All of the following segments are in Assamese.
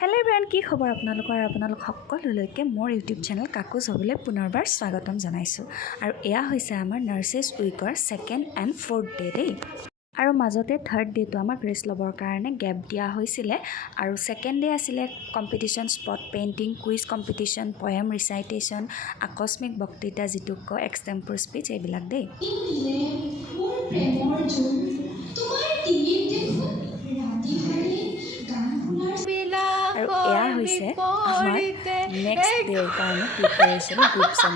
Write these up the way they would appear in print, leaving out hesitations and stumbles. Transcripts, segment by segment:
হেল্ল' এভৰিৱান, কি খবৰ আপোনালোকৰ আৰু আপোনালোক সকলোলৈকে মোৰ ইউটিউব চেনেল কাকুজ হ'বলৈ পুনৰবাৰ স্বাগতম জনাইছোঁ। আৰু এয়া হৈছে আমাৰ নাৰ্চেছ উইকৰ ছেকেণ্ড এণ্ড ফ'ৰ্থ ডে দেই। আৰু মাজতে থাৰ্ড ডেটো আমাক ৰেষ্ট ল'বৰ কাৰণে গেপ দিয়া হৈছিলে। আৰু ছেকেণ্ড ডে আছিলে competition, spot painting, quiz competition, poem recitation, আকস্মিক বক্তৃতা যিটোক কয় এক্সটেম্পৰ স্পীচ, এইবিলাক দেই। আৰু এয়া হৈছে আমাৰ নেক্সট ডেৰ কাৰণে প্ৰিপেৰেশ্যন গ্ৰুপ চং।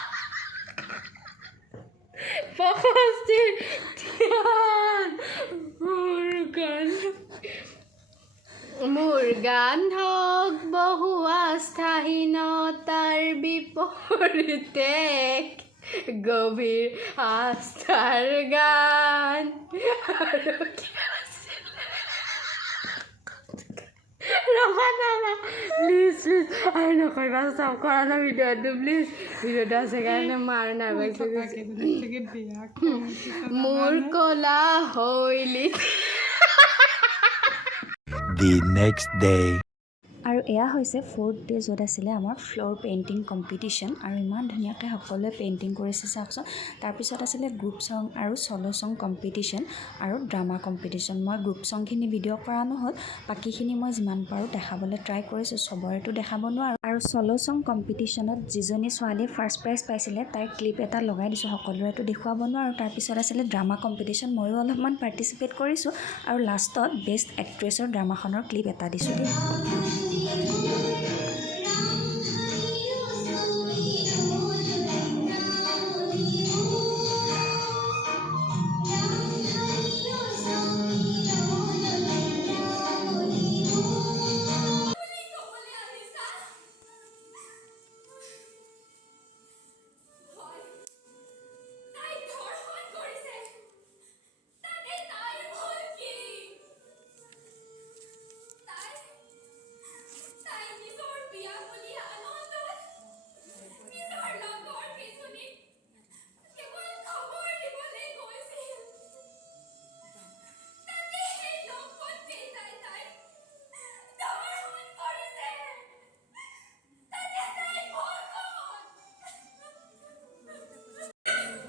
মোৰ গান হওক বহু আস্থাহীনতাৰ বিপৰীতে গভীৰ আস্থাৰ গান। প্লিজ আৰু নকৰিবা, চাওক কৰা না ভিডিঅ'টো প্লিজ। ভিডিঅ'টো আছে কাৰণে মাৰ নাৰ্ভাছ মোৰ কলা হৈলি The next day. আৰু এয়া হৈছে ফ'ৰ্থ ডে, য'ত আছিলে আমাৰ ফ্ল'ৰ পেইণ্টিং কম্পিটিশ্যন। আৰু ইমান ধুনীয়াকৈ সকলোৱে পেইণ্টিং কৰিছে চাওকচোন। তাৰপিছত আছিলে গ্ৰুপ চং আৰু চ'ল' চং কম্পিটিশ্যন আৰু ড্ৰামা কম্পিটিশ্যন। মই গ্ৰুপ চংখিনি ভিডিঅ' কৰা নহ'ল, বাকীখিনি মই যিমান পাৰোঁ দেখাবলৈ ট্ৰাই কৰিছোঁ, চবৰেতো দেখাব নোৱাৰোঁ। আৰু চ'ল' চং কম্পিটিশ্যনত যিজনী ছোৱালীয়ে ফাৰ্ষ্ট প্ৰাইজ পাইছিলে তাইৰ ক্লিপ এটা লগাই দিছোঁ, সকলোৰেতো দেখুৱাব নোৱাৰোঁ। তাৰপিছত আছিলে ড্ৰামা কম্পিটিশ্যন, ময়ো অলপমান পাৰ্টিচিপেট কৰিছোঁ। আৰু লাষ্টত বেষ্ট এক্ট্ৰেছৰ ড্ৰামাখনৰ ক্লিপ এটা দিছোঁ দেই।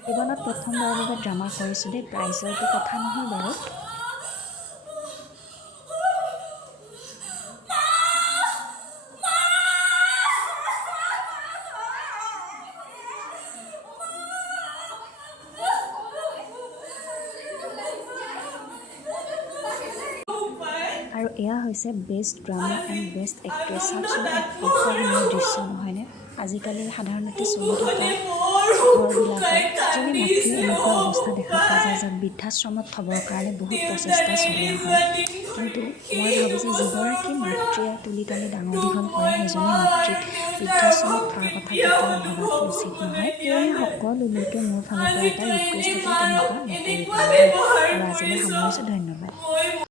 জীৱনত প্ৰথমবাৰৰ বাবে ড্ৰামা কৰিছোঁ দেই, প্ৰাইজৰটো কথা নহয় বাৰু। আৰু এয়া হৈছে best drama and best actress. চাওকচোন, এক অসহনীয় দৃশ্য নহয়নে? আজিকালি সাধাৰণতে চলি থকা ঘৰবিলাকত এজনী মাতৃৰ এনেকুৱা অৱস্থা দেখা পোৱা যায়, যাক বৃদ্ধাশ্ৰমত থ'বৰ কাৰণে বহুত প্ৰচেষ্টা চলোৱা হয়। কিন্তু মই ভাবোঁ যে যিগৰাকী মাতৃয়ে তুলি তালি ডাঙৰ দীঘল কৰে, সেইজনী মাতৃক বৃদ্ধাশ্ৰমত থোৱাৰ কথা কেতিয়াও ভবাটো উচিত নহয়। সেয়েহে সকলোলৈকে মোৰ ফালৰ পৰা এটা ৰিকুৱেষ্ট থাকিল, তেনেকুৱা নকৰিব। আৰু আজিলৈ সামৰিছোঁ, ধন্যবাদ।